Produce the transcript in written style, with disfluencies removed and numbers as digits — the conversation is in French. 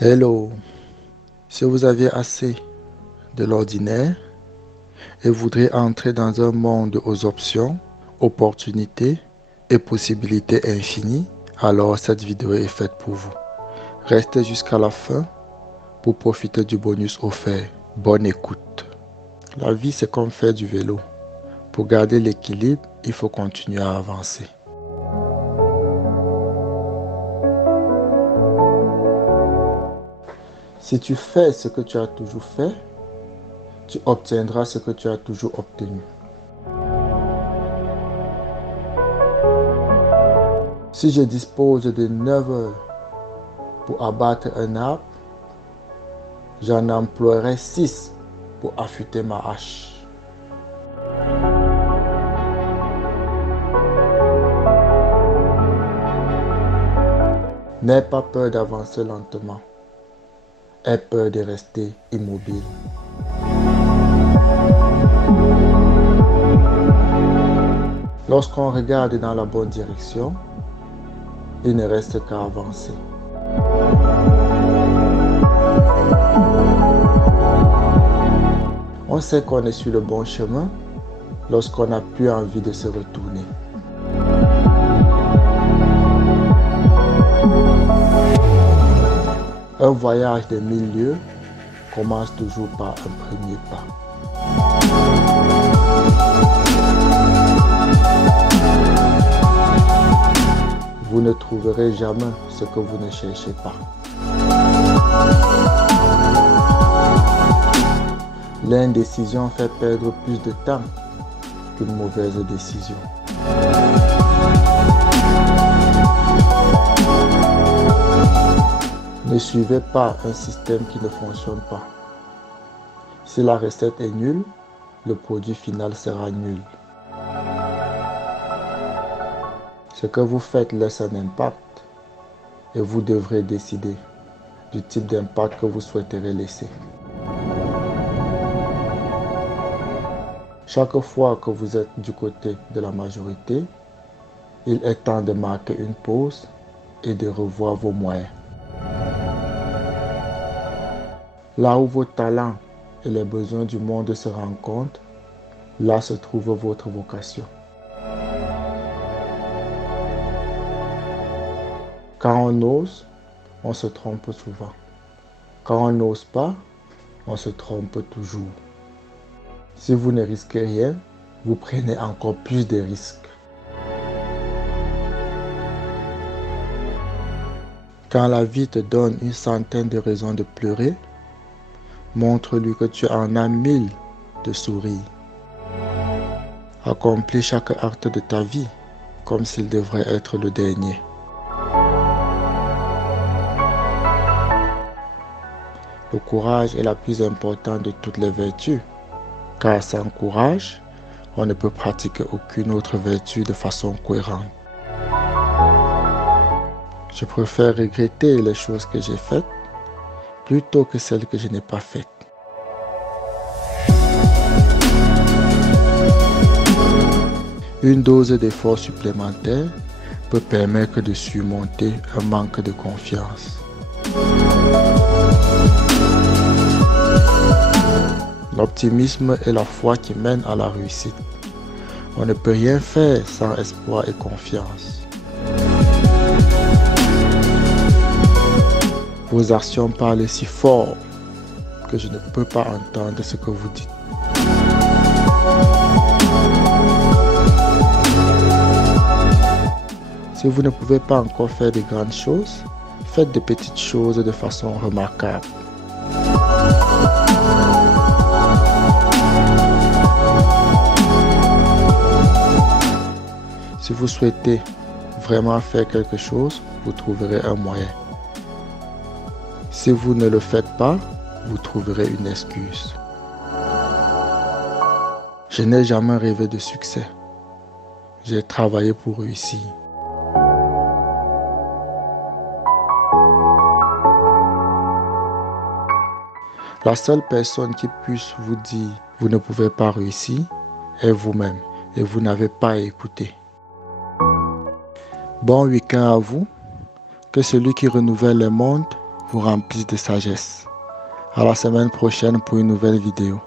Hello, si vous avez assez de l'ordinaire et voudrez entrer dans un monde aux options, opportunités et possibilités infinies, alors cette vidéo est faite pour vous. Restez jusqu'à la fin pour profiter du bonus offert. Bonne écoute. La vie, c'est comme faire du vélo. Pour garder l'équilibre, il faut continuer à avancer. Si tu fais ce que tu as toujours fait, tu obtiendras ce que tu as toujours obtenu. Si je dispose de 9 heures pour abattre un arbre, j'en emploierai 6 pour affûter ma hache. N'aie pas peur d'avancer lentement. Aie peur de rester immobile. Lorsqu'on regarde dans la bonne direction, il ne reste qu'à avancer. On sait qu'on est sur le bon chemin lorsqu'on n'a plus envie de se retourner. Un voyage de 1000 lieues commence toujours par un premier pas. Vous ne trouverez jamais ce que vous ne cherchez pas. L'indécision fait perdre plus de temps qu'une mauvaise décision. Ne suivez pas un système qui ne fonctionne pas. Si la recette est nulle, le produit final sera nul. Ce que vous faites laisse un impact et vous devrez décider du type d'impact que vous souhaiterez laisser. Chaque fois que vous êtes du côté de la majorité, il est temps de marquer une pause et de revoir vos moyens. Là où vos talents et les besoins du monde se rencontrent, là se trouve votre vocation. Quand on ose, on se trompe souvent. Quand on n'ose pas, on se trompe toujours. Si vous ne risquez rien, vous prenez encore plus de risques. Quand la vie te donne une centaine de raisons de pleurer, montre-lui que tu en as 1000 de sourire. Accomplis chaque acte de ta vie comme s'il devrait être le dernier. Le courage est la plus importante de toutes les vertus, car sans courage, on ne peut pratiquer aucune autre vertu de façon cohérente. Je préfère regretter les choses que j'ai faites plutôt que celles que je n'ai pas faites. Une dose d'effort supplémentaire peut permettre de surmonter un manque de confiance. L'optimisme est la foi qui mène à la réussite. On ne peut rien faire sans espoir et confiance. Vos actions parlent si fort que je ne peux pas entendre ce que vous dites. Si vous ne pouvez pas encore faire de grandes choses, faites de petites choses de façon remarquable. Si vous souhaitez vraiment faire quelque chose, vous trouverez un moyen. Si vous ne le faites pas, vous trouverez une excuse. Je n'ai jamais rêvé de succès. J'ai travaillé pour réussir. La seule personne qui puisse vous dire « vous ne pouvez pas réussir » est vous-même et vous n'avez pas à écouter. Bon week-end à vous. Que celui qui renouvelle le monde vous remplisse de sagesse. À la semaine prochaine pour une nouvelle vidéo.